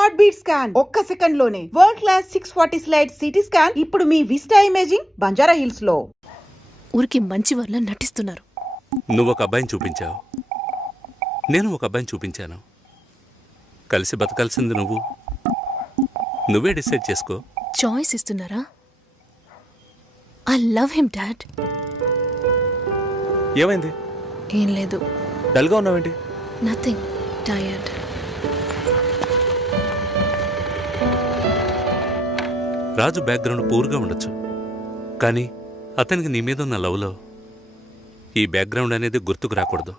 Heart beat scan ఒక్క second లోనే world class 640 slide CT scan ఇప్పుడు మీ విస్టా ఇమేజింగ్ బంజారా హిల్స్ లో. ఊరికి మంచి వాళ్ళ నటిస్తున్నారు. నువ్వు ఒక అబ్బాయిని చూపించావు, నేను ఒక అబ్బాయిని చూపించాను. కలిసి బతకాల్సింది నువ్వే డిసైడ్ చేసుకో. చాయిస్ ఇస్తున్నారా? I love him dad. ఏమైంది? ఏం లేదు. డల్గా ఉన్నావేంటి? Nothing, tired. రాజు బ్యాక్గ్రౌండ్ పూర్గా ఉండొచ్చు, కానీ అతనికి నీ మీద ఉన్న లవ్లో ఈ బ్యాక్గ్రౌండ్ అనేది గుర్తుకు రాకూడదు.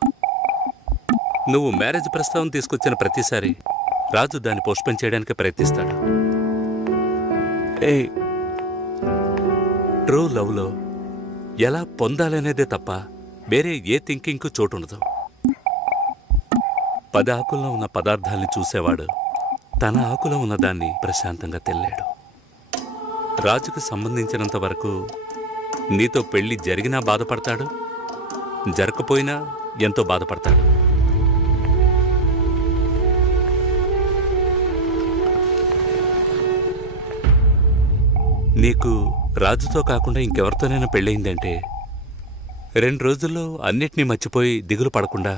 నువ్వు మ్యారేజ్ ప్రస్తావన తీసుకొచ్చిన ప్రతిసారి రాజు దాన్ని పోస్ట్పోన్ చేయడానికి ప్రయత్నిస్తాడు. ట్రూ లవ్లో ఎలా పొందాలనేదే తప్ప వేరే ఏ థింకింగ్కు చోటు ఉండదు. 10 ఆకుల్లో ఉన్న పదార్థాల్ని చూసేవాడు తన ఆకులో ఉన్నదాన్ని ప్రశాంతంగా తెల్లాడు. రాజుకు సంబంధించినంత వరకు నీతో పెళ్లి జరిగినా బాధపడతాడు, జరగకపోయినా ఎంతో బాధపడతాడు. నీకు రాజుతో కాకుండా ఇంకెవరితోనైనా పెళ్ళయిందంటే 2 రోజుల్లో అన్నిటినీ మర్చిపోయి దిగులు పడకుండా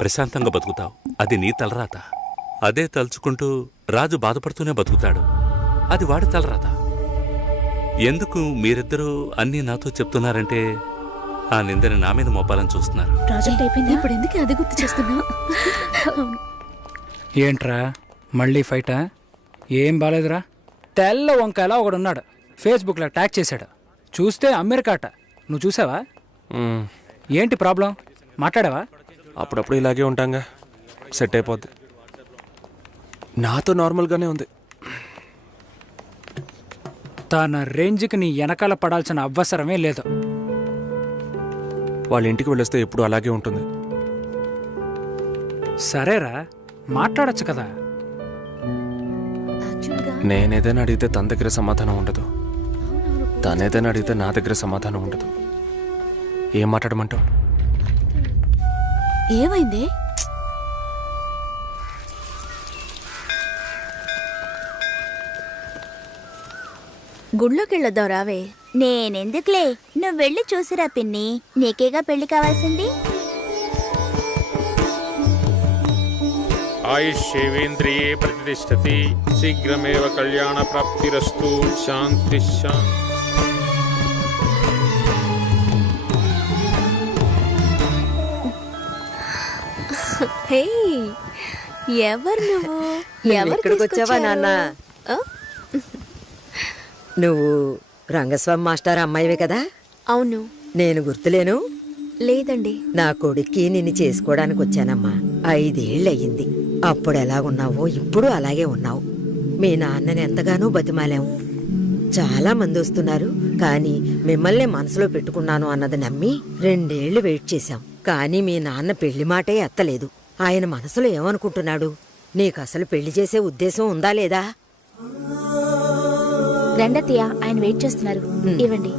ప్రశాంతంగా బతుకుతావు. అది నీ తలరాత. అదే తలుచుకుంటూ రాజు బాధపడుతూనే బతుకుతాడు. అది వాడి తలరాత. ఎందుకు మీరిద్దరూ అన్నీ నాతో చెప్తున్నారంటే ఆ నిందని నా మీద మోపాలని చూస్తున్నారు. ఇప్పుడు ఎందుకు అది గుర్తు చేస్తున్నా? ఏంట్రా మళ్ళీ ఫైటా? ఏం బాలేదురా. తెల్ల వంకాయలా ఒకడున్నాడు, ఫేస్బుక్లో ట్యాగ్ చేశాడు. చూస్తే అమెరికాట. నువ్వు చూసావా? ఏంటి ప్రాబ్లం? మాట్లాడావా? అప్పుడప్పుడు ఇలాగే ఉంటాంగా, సెట్ అయిపోద్ది. నాతో నార్మల్గానే ఉంది. తన రేంజ్కి నీ వెనకాల పడాల్సిన అవసరమే లేదు. వాళ్ళ ఇంటికి వెళ్ళొస్తే ఎప్పుడు అలాగే ఉంటుంది. సరేరా, మాట్లాడచ్చు కదా. నేనేదైనా అడిగితే తన దగ్గర సమాధానం ఉండదు, తనేదైనా అడిగితే నా దగ్గర సమాధానం ఉండదు. ఏం మాట్లాడమంటావు? ఏమైంది? గుళ్ళోకి వెళ్ళొద్దాం రావే. నేనెందుకులే, నువ్వు వెళ్ళి చూసిరా పిన్ని. నీకేగా పెళ్లి కావాల్సింది. ఆయుష్యేవేంద్రియే ప్రతిష్టతి, శీఘ్రమేవ కళ్యాణ ప్రాప్తిరస్తు. శాంతి శాంతి. హే, ఎవరు నువ్వు? ఎక్కడికి వచ్చావా నాన్న? నువ్వు రంగస్వామి మాస్టర్ అమ్మాయివే కదా? అవును. నేను గుర్తులేను? లేదండి. నా కొడుక్కి నిన్ను చేసుకోవడానికి వచ్చానమ్మా. 5 ఏళ్ళయ్యింది. అప్పుడు ఎలాగున్నావో ఇప్పుడు అలాగే ఉన్నావు. మీ నాన్నని ఎంతగానో బతిమాలాం. చాలా మంది వస్తున్నారు, కానీ మిమ్మల్ని మనసులో పెట్టుకున్నాను అన్నది నమ్మి 2 ఏళ్లు వెయిట్ చేశాం. కానీ మీ నాన్న పెళ్లి మాటే ఎత్తలేదు. ఆయన మనసులో ఏమనుకుంటున్నాడు? నీకు అసలు పెళ్లి చేసే ఉద్దేశం ఉందా లేదా? రండతయ్య, ఆయన వెయిట్ చేస్తున్నారు. ఇవ్వండి.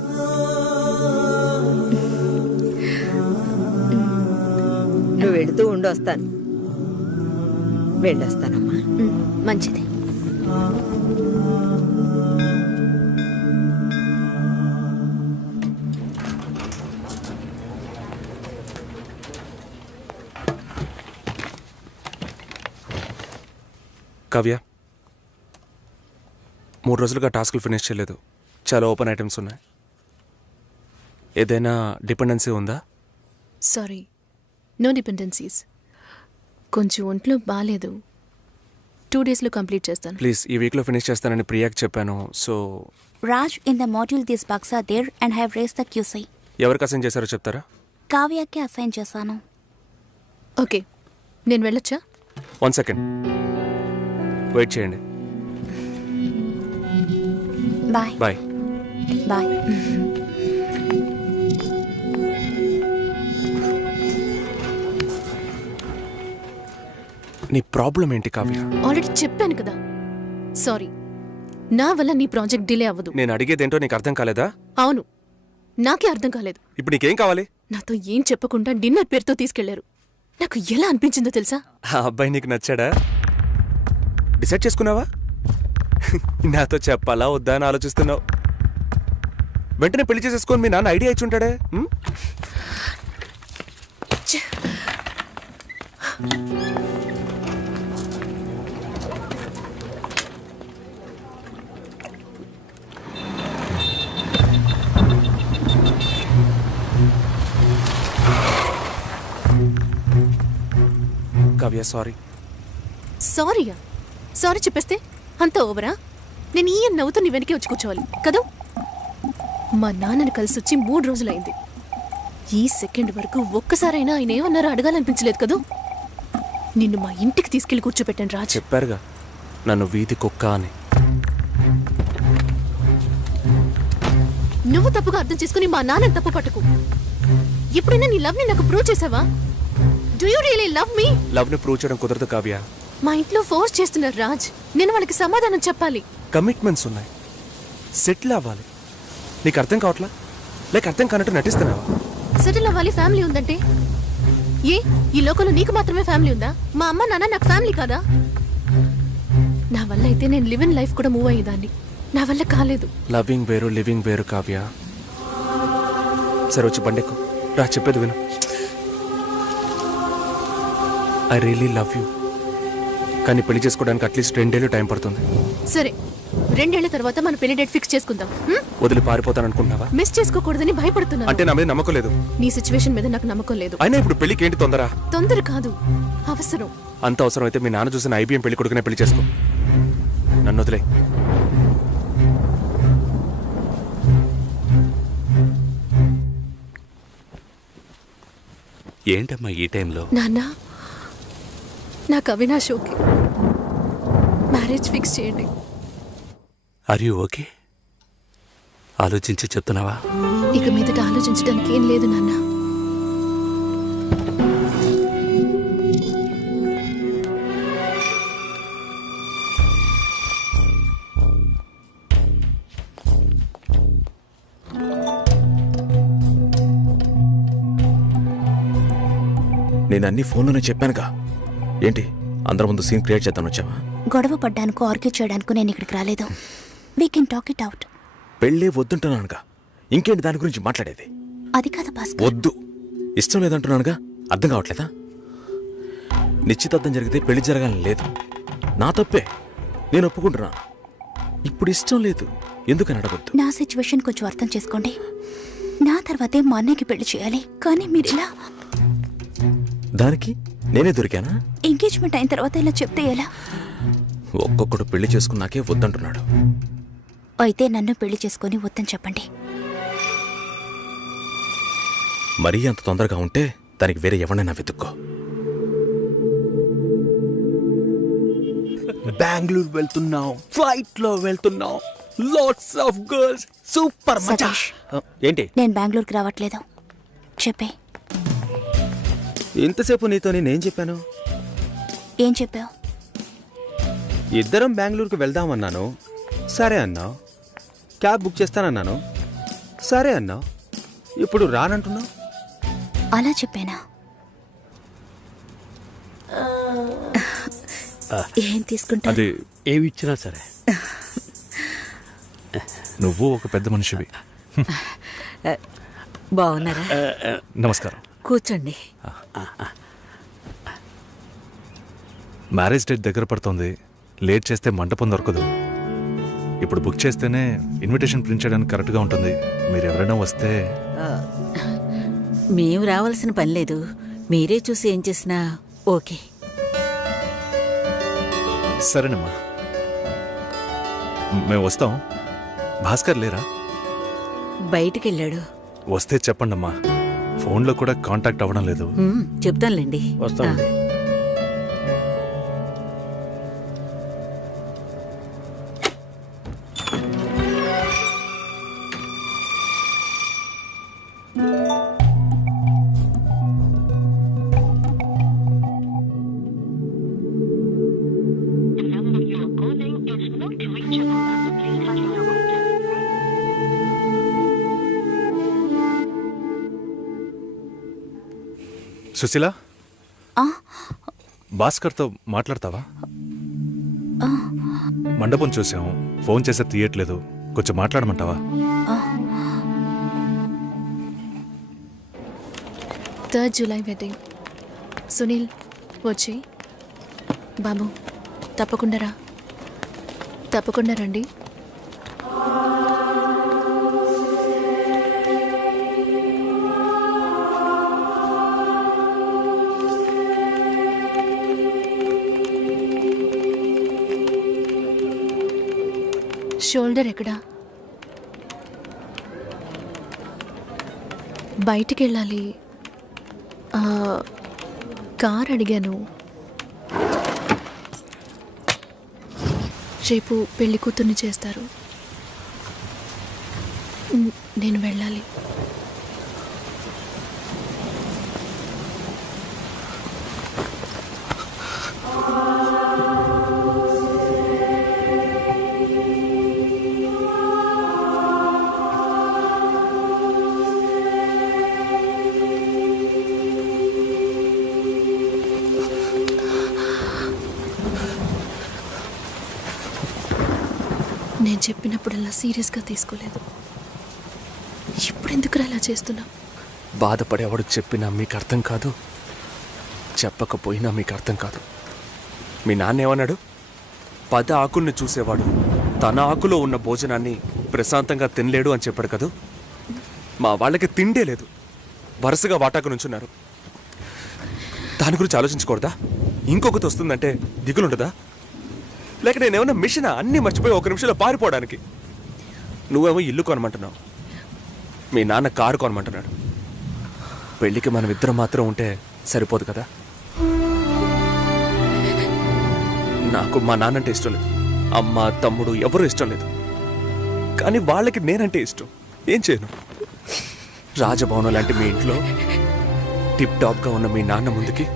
నువ్వు వెళుతూ ఉండొస్తాను. వెళ్ళొస్తానమ్మా. మంచిది. కావ్య, 3 రోజులుగా టాస్క్లు ఫినిష్ చేయలేదు. చాలా ఓపెన్ ఐటమ్స్ ఉన్నాయి. ఏదైనా డిపెండెన్సీ ఉందా? Sorry, no dependencies. కొంచెం ఒంట్లో బాగాలేదు. 2 డేస్లో కంప్లీట్ చేస్తాను. ప్లీజ్, ఈ వీక్లో ఫినిష్ చేస్తానని ప్రియాకి చెప్పాను. So Raj, in the module this box are there and have raise the QC. ఎవరికి అసైన్ చేశారో చెప్తారా? కావ్యకి అసైన్ చేశాను. ఓకే, నేను వెళ్ళొచ్చా? 1 సెకండ్ వెయిట్ చేయండి. Bye bye bye. నీ ప్రాబ్లం ఏంటి కావ్య? ఆల్రెడీ చెప్పాను కదా. సారీ, నా వల్ల నీ ప్రాజెక్ట్ డిలే అవ్వదు. నేను అడిగేదేంటో నీకు అర్థం కాలేదా? అవును, నాకే అర్థం కాలేదు. ఇప్పుడు నీకేం కావాలి? నాతో ఏం చెప్పకుండా డిన్నర్ పేరుతో తీసుకెళ్లారు. నాకు ఎలా అనిపించిందో తెలుసా? ఆ అబ్బాయి నీకు నచ్చాడా? డిసైడ్ చేసుకున్నావా? నాతో చెప్పాలా వద్దా అని ఆలోచిస్తున్నావు. వెంటనే పెళ్లి చేసేసుకొని మీ నాన్న ఐడియా ఇచ్చి ఉంటాడే. కావ్య సారీ. సారీయా? సారీ చెప్పేస్తే అంత ఓవరా? నేను ఈ నవ్వుతో నీ వెనకే వచ్చి కూర్చోవాలి కదా? మా నాన్నని కలిసి వచ్చి 3 రోజులైంది. ఈ సెకండ్ వరకు ఒక్కసారైనా ఆయన ఏమన్నారో అడగాలనిపించలేదు కదా? నిన్ను మా ఇంటికి తీసుకెళ్లి కూర్చోపెట్టాను రాజ్. చెప్పారుగా నన్ను వీధి కుక్క అని. నువ్వు తప్పుగా అర్థం చేసుకుని మా నాన్నని తప్పు పట్టుకు. ఎప్పుడైనా నీ లవ్ ని నాకు ప్రూవ్ చేసావా? Do you really love me? Love ని ప్రూవ్ చేయడం కుదరదు కావ్య. మా ఇంట్లో ఫోర్స్ చేస్తున్నారు రాజ్. నేను వాళ్ళకి సమాధానం చెప్పాలి. కమిట్మెంట్స్ ఉన్నాయి, సెటిల్ అవ్వాలి. నీకు అర్థం కావట్లా? లేక అర్థం కానట్టు నటిస్తున్నావా? సెటిల్ అవ్వాలి, ఫ్యామిలీ ఉందంటే ఏ ఈ లోకంలో నీకు మాత్రమే ఫ్యామిలీ ఉందా? మా అమ్మ నాన్న నాకు ఫ్యామిలీ కాదా? నా వల్ల అయితే నేను లివ్ ఇన్ లైఫ్ కూడా మూవ్ అయ్యేదాన్ని. నా వల్ల కాలేదు. లవింగ్ వేరు, లివింగ్ వేరు కావ్య. సరే వచ్చి బండెక్కు రా, చెప్పేది విను. I really love you. కానీ పెళ్లి చేసుకోవడానికి అట్లీస్ట్ 2 ఏళ్ళు టైం పడుతుంది. సరే, 2 ఏళ్ల తర్వాత మన పెళ్లి డేట్ ఫిక్స్ చేసుకుందాం. వదిలి పారిపోతాను అనుకుంటున్నావా? మిస్ చేసుకోకూడదని భయపడుతున్నా. అంటే నా మీద నమ్మకం లేదు? నీ సిచ్యువేషన్ మీద నాకు నమ్మకం లేదు. అయినా ఇప్పుడు పెళ్లికి ఏంటి తొందర? తొందర కాదు, అవసరం. అంత అవసరం అయితే మీ నాన్న చూసిన IBM పెళ్లి కొడుకునే పెళ్లి చేసుకో. నన్ను వదిలే. ఏంటమ్మా ఈ టైంలో? నాన్న, నాకు అవినాష్ ఓకే. మ్యారేజ్ ఫిక్స్ చేయండి. Are you okay? ఆలోచించి చెప్తున్నావా? ఇక మీదట ఆలోచించడానికి ఏం లేదు నాన్న. నేను అన్ని ఫోన్లోనే చెప్పానుగా. ఏంటి అందరి ముందు సీన్ క్రియేట్ చేద్దాం వచ్చావా? గొడవ పడ్డానుకో, ఆర్గ్యూ చేయడానికి నేను ఇక్కడికి రాలేదు. We can talk it out. పెళ్ళే వద్దుంటున్నానుగా, ఇంకేంటి దాని గురించి మాట్లాడేది? అది కాదు భాస్కర్. వద్దు, ఇష్టం లేదంటున్నానుగా. అర్థం కావట్లేదా? నిశ్చితార్థం జరిగితే పెళ్లి జరగాలని లేదు, నా తప్పే, నేను ఒప్పుకుంటున్నాను. ఇప్పుడు ఇష్టం లేదు, ఎందుకని అడగొద్దు. నా సిచ్యువేషన్ కొంచెం అర్థం చేసుకోండి. నా తర్వాతే మా అన్నయ్యకి పెళ్లి చేయాలి. కానీ మీరు ఇలా దానికి నేనే దొరికానా? ఎంగేజ్మెంట్ అయిన తర్వాత ఇలా చెప్తే ఎలా? ఒక్కొక్కడు పెళ్లి చేసుకున్నాకే వద్దంటున్నాడు. అయితే నన్ను పెళ్లి చేసుకొని వద్దని చెప్పండి. మరీ అంత తొందరగా ఉంటే దానికి వేరే ఎవరినైనా వెతుక్కో. బెంగళూరు వెళ్తున్నాం, ఫ్లైట్ లో వెళ్తున్నాం, లాట్స్ ఆఫ్ గర్ల్స్, సూపర్ మచా. సతీష్, ఏంటి? నేను బెంగళూరుకి రావట్లేదు. చెప్పే. ఇంతసేపు నీతో నేనేం చెప్పాను? ఏం చెప్పావు? ఇద్దరం బెంగళూరుకి వెళ్దామన్నాను, సరే అన్నావు. క్యాబ్ బుక్ చేస్తానన్నాను, సరే అన్నావు. ఇప్పుడు రానంటున్నావు. అలా చెప్పానా? ఏం తీసుకుంటా? అది ఏమి ఇచ్చినా సరే. నువ్వు ఒక పెద్ద మనిషివి. బాగున్నారా? నమస్కారం. కూర్చోండి. మ్యారేజ్ డేట్ దగ్గర పడుతుంది, లేట్ చేస్తే మంటపం దొరకదు. ఇప్పుడు బుక్ చేస్తేనే ఇన్విటేషన్ ప్రింట్ చేయడానికి కరెక్ట్గా ఉంటుంది. మీరు ఎవరైనా వస్తే. మేము రావాల్సిన పని లేదు, మీరే చూసి ఏం చేసినా ఓకే. సరేనమ్మా, మేము వస్తాం. భాస్కర్ లేరా? బయటికి వెళ్ళాడు. వస్తే చెప్పండమ్మా, ఫోన్లో కూడా కాంటాక్ట్ అవ్వడం లేదు. చెప్తానులేండి. వస్తామండి. సుశీల, భాస్కర్తో మాట్లాడతావా? మండపం చూసాం, ఫోన్ చేస్తే తీయట్లేదు. కొంచెం మాట్లాడమంటావా? 3rd July wedding. సునీల్ వచ్చి. బాబు తప్పకుండా రా, తప్పకుండా రండి. షోల్డర్ ఎక్కడా? బయటికి వెళ్ళాలి. కార్ అడిగాను. రేపు పెళ్లి కూతుర్ని చేస్తారు. నేను వెళ్ళాలి. నేను చెప్పినప్పుడల్లా సీరియస్గా తీసుకోలేదు. ఇప్పుడు ఎందుకు అలా చేస్తున్నా? బాధపడేవాడు చెప్పినా మీకు అర్థం కాదు, చెప్పకపోయినా మీకు అర్థం కాదు. మీ నాన్న ఏమన్నాడు? 10 ఆకుల్ని చూసేవాడు తన ఆకులో ఉన్న భోజనాన్ని ప్రశాంతంగా తినలేడు అని చెప్పాడు కదా. మా వాళ్ళకి తిండే లేదు, వరుసగా వాటాకు నుంచున్నారు. దాని గురించి ఆలోచించకూడదా? ఇంకొకటి వస్తుందంటే దిగులుండదా? లేక నేనేమన్నా మిషనా అన్నీ మర్చిపోయి 1 నిమిషంలో పారిపోవడానికి? నువ్వేమో ఇల్లు కొనమంటున్నావు, మీ నాన్న కారు కొనమంటున్నాడు. పెళ్ళికి మనం ఇద్దరం మాత్రం ఉంటే సరిపోదు కదా. నాకు మా నాన్నంటే ఇష్టం లేదు, అమ్మ తమ్ముడు ఎవరూ ఇష్టం లేదు. కానీ వాళ్ళకి నేనంటే ఇష్టం. ఏం చేయను? రాజభవనం లాంటి మీ ఇంట్లో టిప్ టాప్గా ఉన్న మీ నాన్న ముందుకి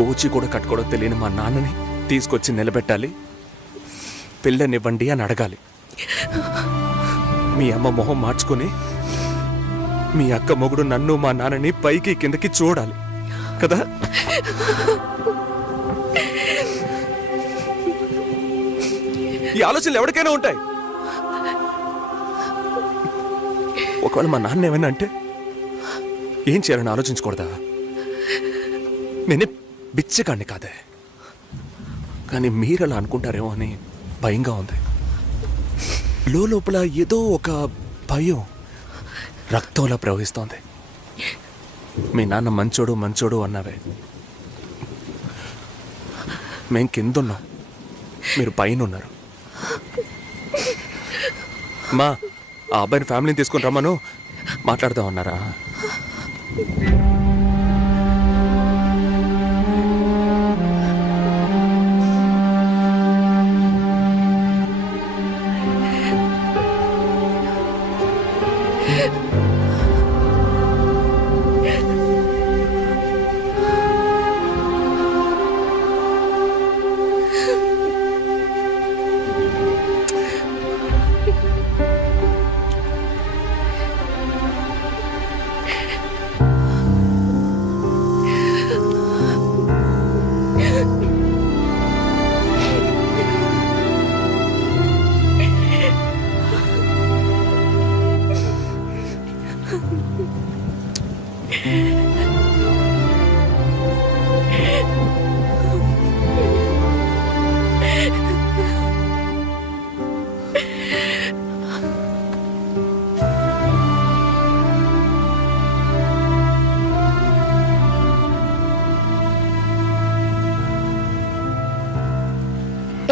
కోచి కూడా కట్టుకోవడం తెలియని మా నాన్నని తీసుకొచ్చి నిలబెట్టాలి. పిల్లనివ్వండి అని అడగాలి. మీ అమ్మ మొహం మార్చుకొని మీ అక్క మొగుడు నన్ను మా నాన్నని పైకి కిందకి చూడాలి కదా. ఈ ఆలోచనలు ఎవరికైనా ఉంటాయి. ఒకవేళ మా నాన్న ఏమైనా అంటే ఏం చేయాలని ఆలోచించకూడదా? నేనే బిచ్చగాడిని కాదే, కానీ మీరు అలా అనుకుంటారేమో అని భయంగా ఉంది. లోపల ఏదో ఒక భయం రక్తంలా ప్రవహిస్తోంది. మీ నాన్న మంచోడు మంచోడు అన్నావే, మేం కిందున్నాం, మీరు పైన ఉన్నారు. మా ఆ అబ్బాయిని ఫ్యామిలీని తీసుకుని రమ్మను, మాట్లాడదాం అన్నారా?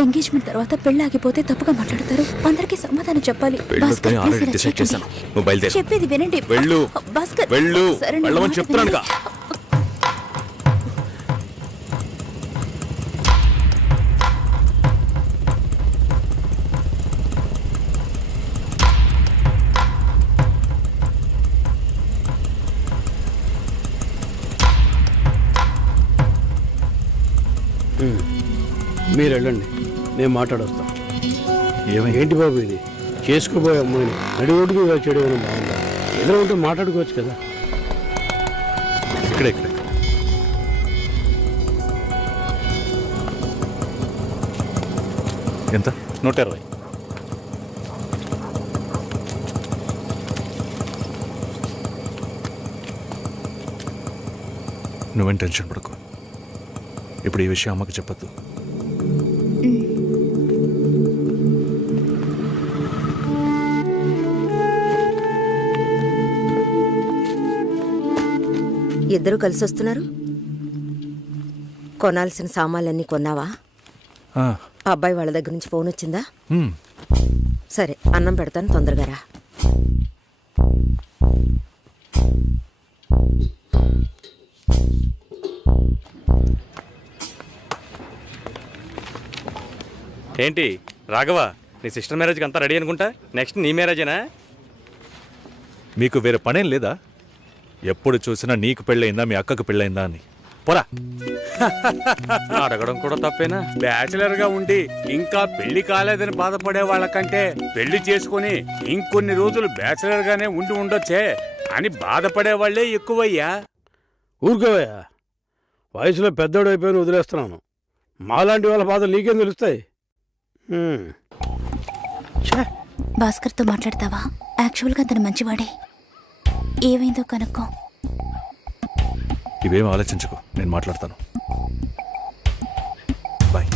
ఎంగేజ్మెంట్ తర్వాత పెళ్లి ఆగిపోతే తప్పుగా మాట్లాడతారు. అందరికీ సమాధానం చెప్పాలి. భాస్కర్, please ఇలా చేయకండి. చెప్పేది వినండి. భాస్కర్, సరే, వెళ్ళమని చెప్తున్నానుగా. మీరు వెళ్ళండి, నేను మాట్లాడొస్తాను. ఏంటి బాబు ఇది? చేసుకోబోయే అమ్మాయిని నడి ఓటుకు చేయడం బాగుందా? ఎదురు ఉంటే మాట్లాడుకోవచ్చు కదా. ఎంత? 120. నువ్వేం టెన్షన్ పడకు. ఇప్పుడు ఈ విషయం అమ్మకి చెప్పొద్దు. ఇద్దరు కలిసి వస్తున్నారు. కొనాల్సిన సామాన్లన్నీ కొన్నావా? ఆ, అబ్బాయి వాళ్ళ దగ్గర నుంచి ఫోన్ వచ్చిందా? హ్మ్. సరే, అన్నం పెడతాను, తొందరగా రా. ఏంటి రాఘవ, నీ సిస్టర్ మ్యారేజ్కి అంతా రెడీ అనుకుంటా? నెక్స్ట్ నీ మ్యారేజేనా? మీకు వేరే పనేం లేదా? ఎప్పుడు చూసినా నీకు పెళ్ళయిందా, మీ అక్కకు పెళ్ళయిందా అని. పోరా. అడగడం కూడా తప్పేనా? బ్యాచిలర్ గా ఉండి ఇంకా పెళ్లి కాలేదని బాధపడే వాళ్ళకంటే పెళ్లి చేసుకుని ఇంకొన్ని రోజులు బ్యాచిలర్ గానే ఉండి ఉండొచ్చే అని బాధపడే వాళ్లే ఎక్కువయ్యా. ఊరుకోవయ్యా, వయసులో పెద్దోడు అయిపోయిన వదిలేస్తున్నాను. మాలాంటి వాళ్ళ బాధలు నీకేం తెలుస్తాయి? భాస్కర్తో మాట్లాడతావా? యాక్చువల్గా అతను మంచివాడే. ఏమైందో కనుక్కో. ఇవేం ఆలోచించకు, నేను మాట్లాడతాను. బాయ్.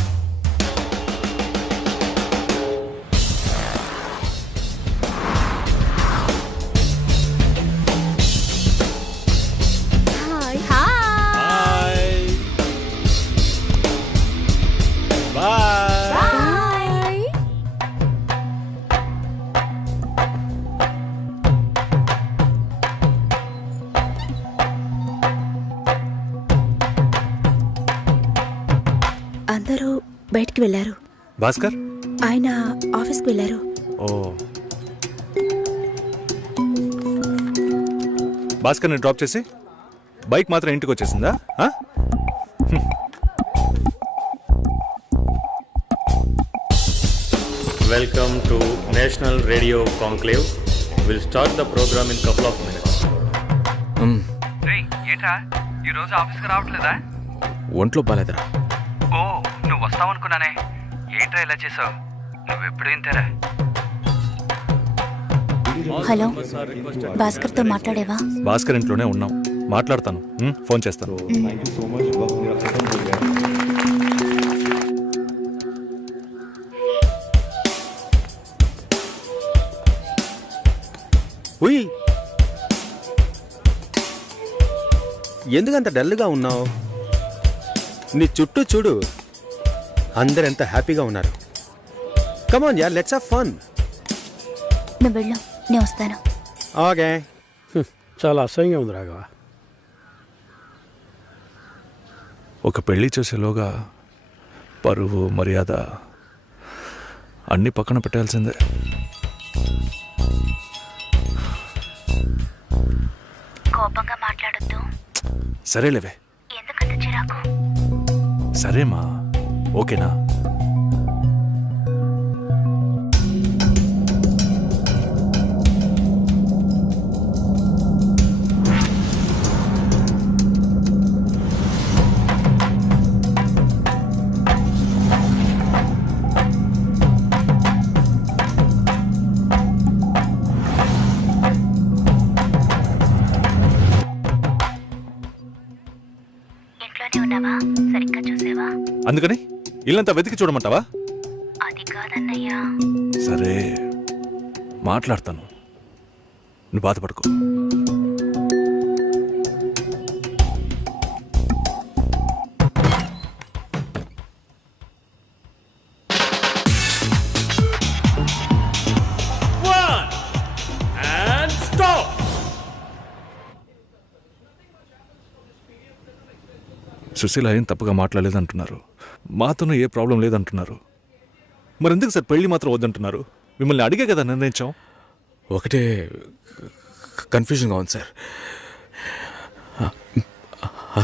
అందరూ బయటికి వెళ్ళారు. భాస్కర్ ఆయన ఆఫీస్కి వెళ్ళారు. ఓ, భాస్కర్ని డ్రాప్ చేసి బైక్ మాత్రం ఇంటికి వచ్చేసిందా? Welcome to national radio conclave. Will start the program in couple of minutes. ఏంట్రా ఈరోజు ఆఫీస్కి రావట్లేదా? ఒంట్లో బాలేదురా. ఓ, నువ్వు వస్తావనుకున్నానే. ఏంట్రా ఇలా చేసావు? నువ్వెప్పుడు ఇంతేరా? హలో, భాస్కర్తో మాట్లాడేవా? భాస్కర్ ఇంట్లోనే ఉన్నాం, మాట్లాడతాను. ఫోన్ చేస్తాను. ఉయ్, ఎందుకంత డల్గా ఉన్నావు? నీ చుట్టూ చూడు, అందరెంత హ్యాపీగా ఉన్నారు. కమాన్ యార్, లెట్స్ హావ్ ఫన్. నువ్వు వెళ్ళు, నేను వస్తాను. ఓకే. చాలా అసహ్యంగా ఉంది రాఘవ. ఒక పెళ్లి చేసేలోగా పరువు మర్యాద అన్నీ పక్కన పెట్టాల్సిందే. కోపంగా మాట్లాడొద్దు. సరేలేవే. ఎందుకంత చిరాకు? సరేమా, ఓకేనా? సరిగ్గా చూసేవా? అందుకని ఇల్లంతా వెతికి చూడమంటావా? అది కాదన్నయ్యా. సరే, మాట్లాడతాను, నువ్వు బాధపడుకో. సుశీల ఏం తప్పుగా మాట్లాడలేదంటున్నారు, మాతోనూ ఏ ప్రాబ్లం లేదంటున్నారు. మరెందుకు సార్ పెళ్లి మాత్రం వద్దంటున్నారు? మిమ్మల్ని అడిగే కదా నిర్ణయించాం. ఒకటే కన్ఫ్యూజన్గా ఉంది సార్.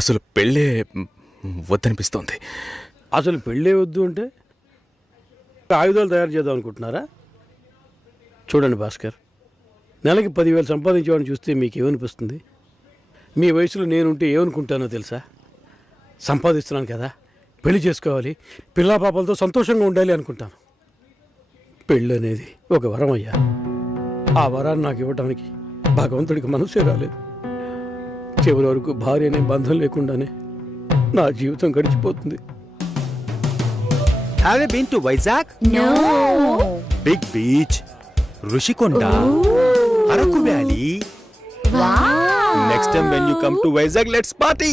అసలు పెళ్ళే వద్దనిపిస్తోంది. అసలు పెళ్ళే వద్దు అంటే ఆయుధాలు తయారు చేద్దాం అనుకుంటున్నారా? చూడండి భాస్కర్, నెలకి 10,000 సంపాదించేవాడిని చూస్తే మీకు ఏమనిపిస్తుంది? మీ వయసులో నేనుంటే ఏమనుకుంటానో తెలుసా? సంపాదిస్తున్నాను కదా, పెళ్లి చేసుకోవాలి, పిల్లా పాపలతో సంతోషంగా ఉండాలి అనుకుంటాను. పెళ్ళి అనేది ఒక వరం అయ్యా. ఆ వరాన్ని నాకు ఇవ్వటానికి భగవంతుడికి మనసే రాలేదు. చివరి వరకు భార్య అనే బంధం లేకుండానే నా జీవితం గడిచిపోతుంది. Have you been to Vizag? No. Big beach, Rushikonda, Araku Valley. Wow. Next time when you come to Vizag, let's party.